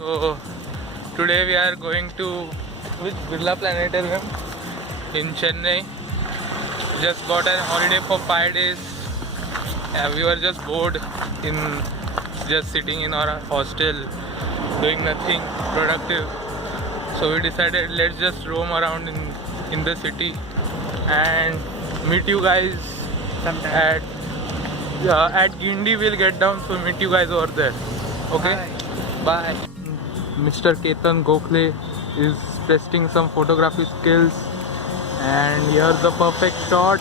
So today we are going to which Birla Planetarium in Chennai. Just got a holiday for 5 days. We were just bored in just sitting in our hostel doing nothing productive. So we decided let's just roam around in the city and meet you guys at Guindy. We'll get down, so meet you guys over there. Okay? Bye. Mr. Ketan Gokhale is testing some photography skills, and here's the perfect shot.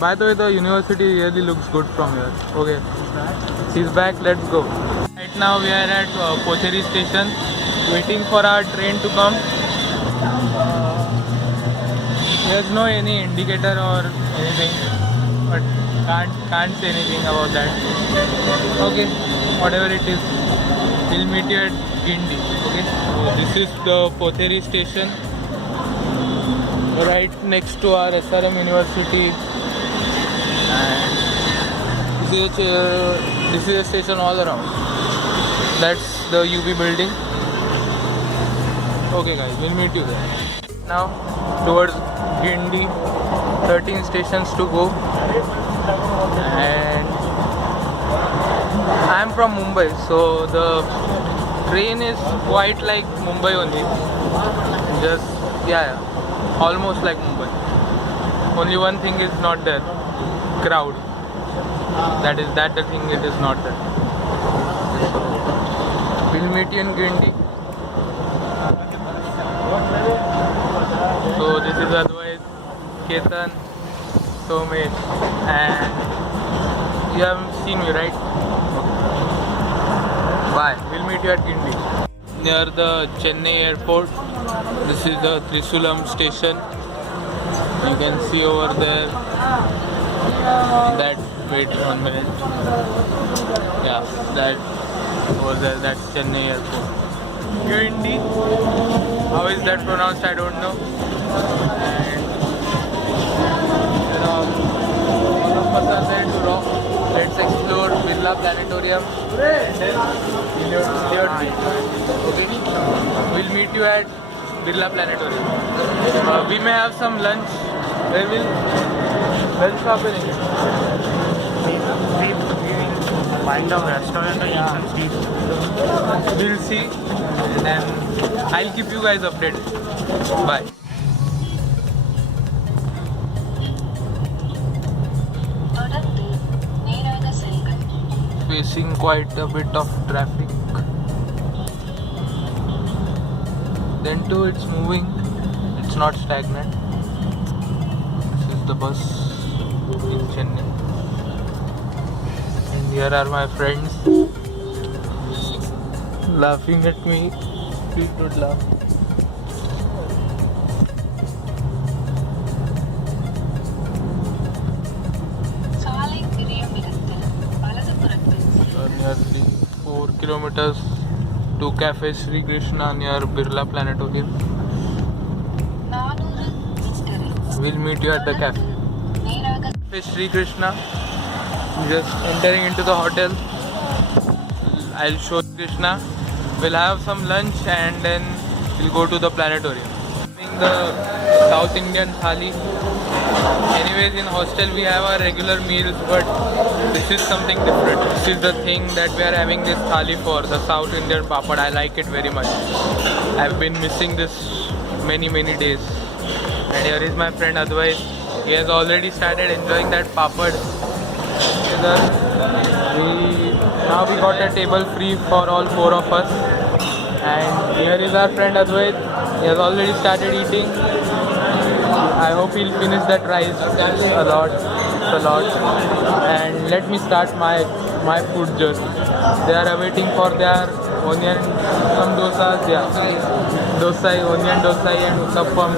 By the way, the university really looks good from here. Okay, he's back. Let's go. Right now we are at Pocheri station, waiting for our train to come. There's no any indicator or anything, but can't say anything about that. Okay, whatever it is, we'll meet you at Guindy. Okay, so this is the Pocheri station, right next to our SRM University, and this is a station all around. That's the UB building. Okay guys, we'll meet you there. Now towards Guindy, 13 stations to go, and I'm from Mumbai, so the train is quite like Mumbai only. Just almost like Mumbai. Only one thing is not there, crowd. That the thing it is not there. We'll meet you in Guindy. So this is Advait, Ketan, Somesh, and you haven't seen me, right? Bye. We'll meet you at Guindy. Near the Chennai airport. This is the Trisulam station. You can see over there. Wait 1 minute. Yeah, that over there. That's Chennai airport. Guindy. How is that pronounced? I don't know. And all of us are there to rock. Let's explore Birla Planetarium. Okay, we'll meet you at Birla Planetarium. We may have some lunch. Where will lunch happening? We will find a restaurant or eat some street. We'll see, and then I'll keep you guys updated. Bye. Facing quite a bit of traffic. Then too, it's moving. It's not stagnant. This is the bus in Chennai. And here are my friends laughing at me. Please don't laugh. Nearly 4 kilometers to Cafe Sri Krishna near Birla Planetarium. We'll meet you at the cafe. Cafe Sri Krishna. Just entering into the hotel. I'll show Krishna. We'll have some lunch and then we'll go to the planetarium. The South Indian thali. Anyways, in hostel we have our regular meals, but this is something different. This is the thing that we are having this thali for, the South Indian papad. I like it very much. I've been missing this many days. And here is my friend Advait. He has already started enjoying that papad. Now we got a table free for all 4 of us. And here is our friend Advait. He has already started eating. I hope he'll finish that rice a lot. And let me start my food journey. They are waiting for their onion, some dosas, onion dosai and uttappam.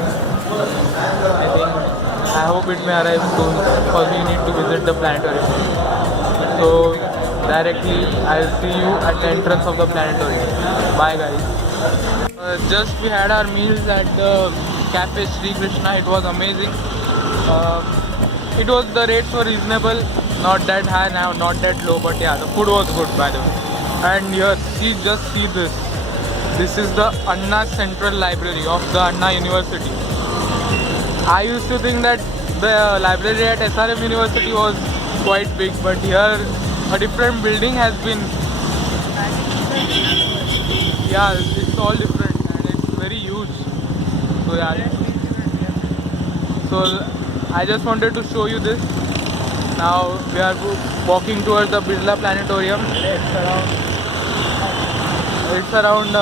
I hope it may arrive soon because we need to visit the planetarium. So directly I'll see you at the entrance of the planetarium. Bye guys. Just we had our meals at the Cafe Sri Krishna. It was amazing. The rates were reasonable, not that high now, not that low, but yeah, the food was good by the way. And here, just see this. This is the Anna Central Library of the Anna University. I used to think that the library at SRM University was quite big, but here a different building has been. Yeah, it's all different and it's very huge. So yeah. So I just wanted to show you this. Now we are walking towards the Birla Planetarium. It's around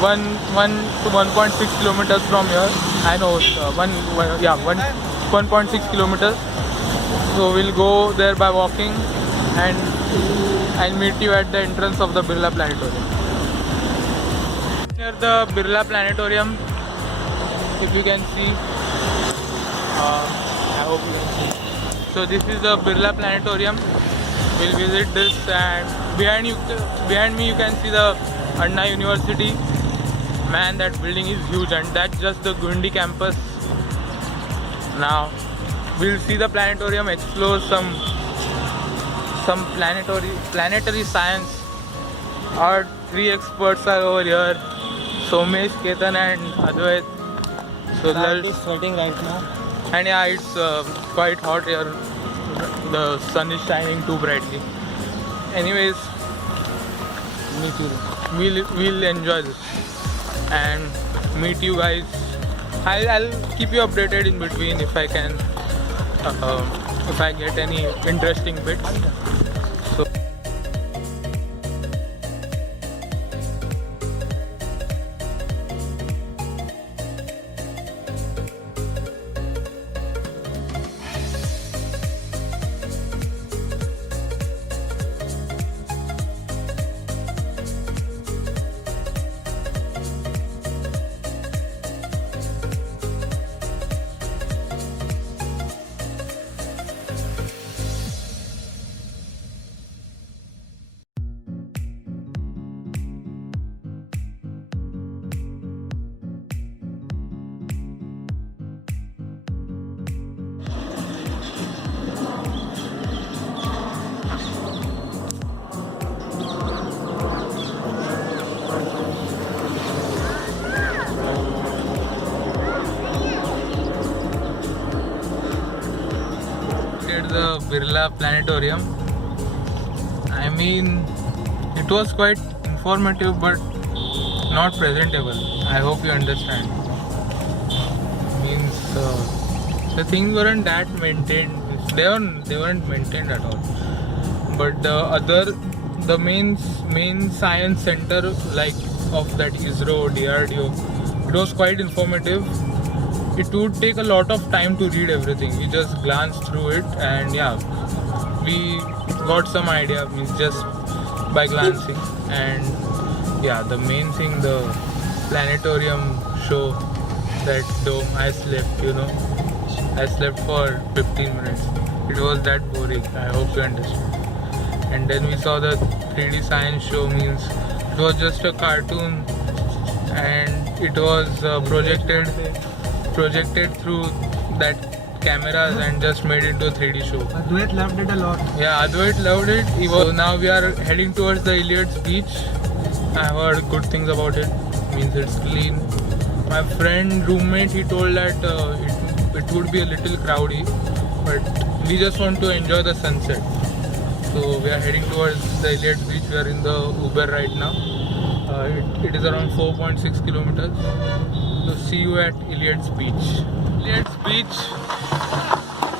1 to 1.6 kilometers from here. I know, 1.6 kilometers. So we'll go there by walking, and I'll meet you at the entrance of the Birla Planetarium. Near the Birla Planetarium, if you can see, I hope you can see. So this is the Birla Planetarium. We'll visit this, and behind me you can see the Anna University. Man, that building is huge, and that's just the Gundi campus. Now we'll see the planetarium, explore some planetary science. Our three experts are over here: Somesh, Ketan, and Advait. So I'm sweating right now. And yeah, it's quite hot here. The sun is shining too brightly. Anyways, Me too. we'll enjoy this and meet you guys. I'll keep you updated in between if I can, if I get any interesting bits. So the Birla Planetarium. I mean, it was quite informative but not presentable. I hope you understand. Means the things weren't that maintained. They weren't maintained at all. But the main science center, like of that ISRO, DRDO, it was quite informative. It would take a lot of time to read everything. We just glanced through it, and yeah, we got some idea, means just by glancing. And yeah, the main thing, the planetarium show, that dome, I slept for 15 minutes. It was that boring. I hope you understand. And then we saw the 3D science show, means it was just a cartoon, and it was projected through that cameras and just made it into a 3D show. Advait loved it a lot. Yeah, Advait loved it. So now we are heading towards the Iliads beach. I heard good things about it. Means it's clean. My friend roommate, he told that it would be a little crowdy, but we just want to enjoy the sunset. So we are heading towards the Iliads beach. We are in the Uber right now. It is around 4.6 kilometers. So see you at Iliads beach. Iliads beach.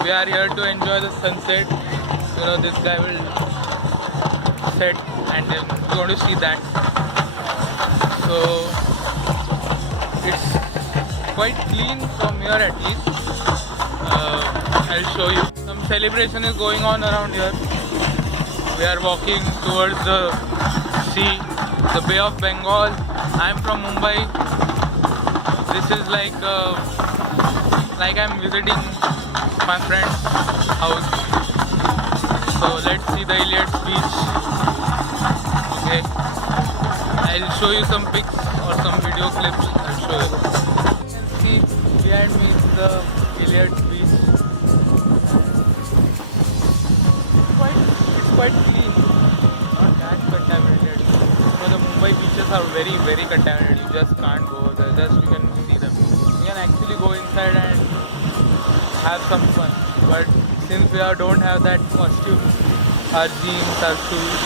We are here to enjoy the sunset. This guy will set, and then we're going to see that. So it's quite clean from here at least. I'll show you. Some celebration is going on around here. We are walking towards the sea, the Bay of Bengal. I'm from Mumbai. This is like I'm visiting my friend's house. So let's see the Iliads beach. Okay, I'll show you some pics or some video clips. I'll show you. You can see behind me is the Iliads beach. It's quite clean, not that spectacular. beaches are very, very contaminated. You just can't go there. Just you can see them. You can actually go inside and have some fun. But since we don't have that costume, our jeans, our shoes,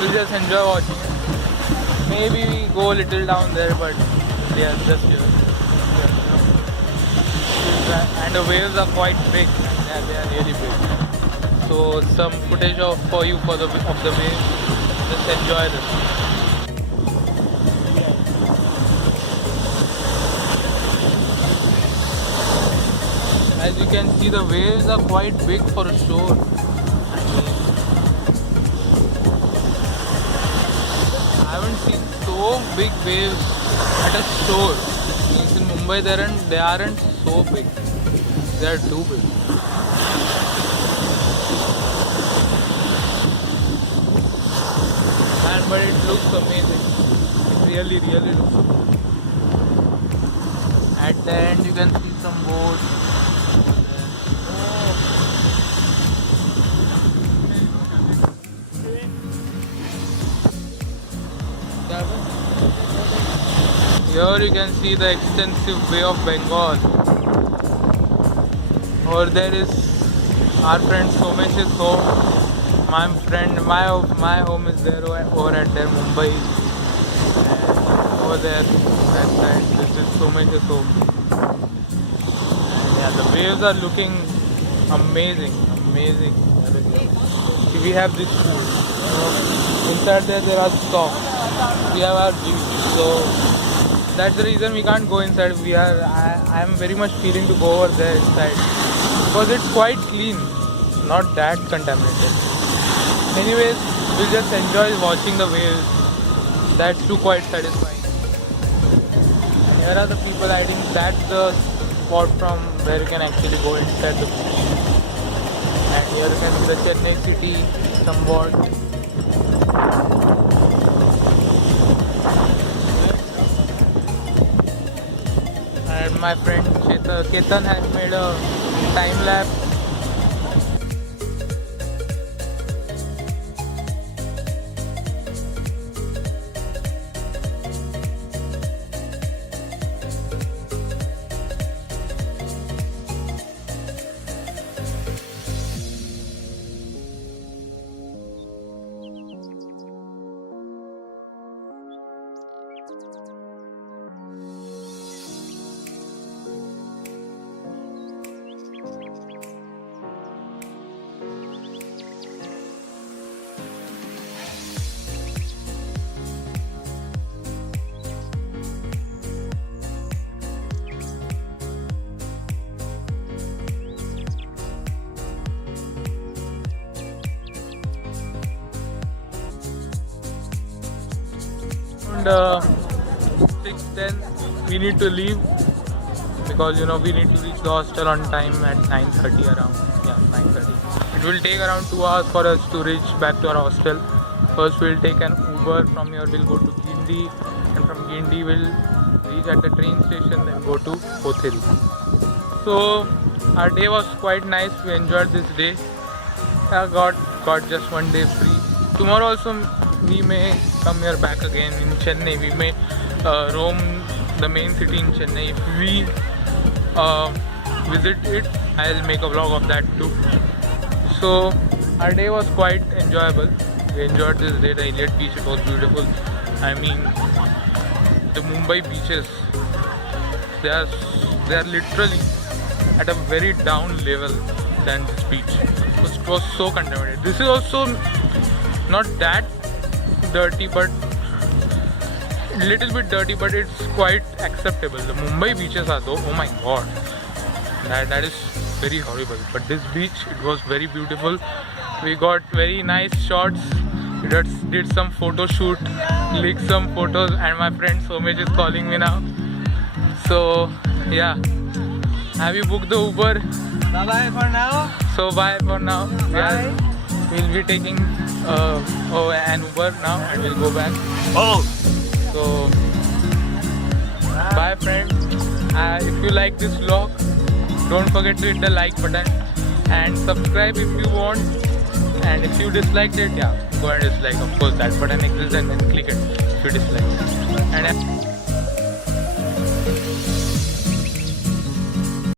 we'll just enjoy watching it. Maybe we go a little down there, but they are just here. And the waves are quite big. They are really big. So some footage for you of the waves. Just enjoy this. As you can see, the waves are quite big for a shore. I haven't seen so big waves at a shore. Means in Mumbai they aren't so big. They are too big. But it looks amazing. It really, really looks amazing. At the end you can see some boats. Here you can see the extensive Bay of Bengal. Over there is our friend Somesh's home. My home is there over at there, Mumbai. And over there, that side, this is Somesh's home. And yeah, the waves are looking amazing. See, we have this food. Inside there are stocks. We have our juice. So that's the reason we can't go inside. I am very much feeling to go over there inside because it's quite clean, not that contaminated. Anyways, we'll just enjoy watching the waves. That's too quite satisfying. And here are the people. I think that's the spot from where you can actually go inside the beach. And here you can see the Chennai city somewhat. And my friend Ketan has made a time lapse. around 6:10 we need to leave because we need to reach the hostel on time at 9:30 around. Yeah, 9:30. It will take around 2 hours for us to reach back to our hostel. First we'll take an Uber. From here we'll go to Guindy, and from Guindy we'll reach at the train station, then go to Potheri. So our day was quite nice. We enjoyed this day. I got just one day free. Tomorrow also we may come here back again in Chennai. We may roam the main city in Chennai. If we visit it, I'll make a vlog of that too. So our day was quite enjoyable. We enjoyed this day. The Elliot beach, it was beautiful. I mean, the Mumbai beaches, they are literally at a very down level than this beach. It was so contaminated. This is also not that dirty, but little bit dirty, but it's quite acceptable. The Mumbai beaches are though, oh my god, that is very horrible. But this beach, it was very beautiful. We got very nice shots. We did some photo shoot, clicked some photos, and my friend Somesh is calling me now. So yeah, have you booked the Uber? Bye for now. So bye for now. Bye. Yeah, we'll be taking an Uber now and we'll go back. Oh. So bye friends. If you like this vlog, don't forget to hit the like button and subscribe if you want. And if you disliked it, yeah, go and dislike. Of course, that button exists and then click it. If few dislikes. And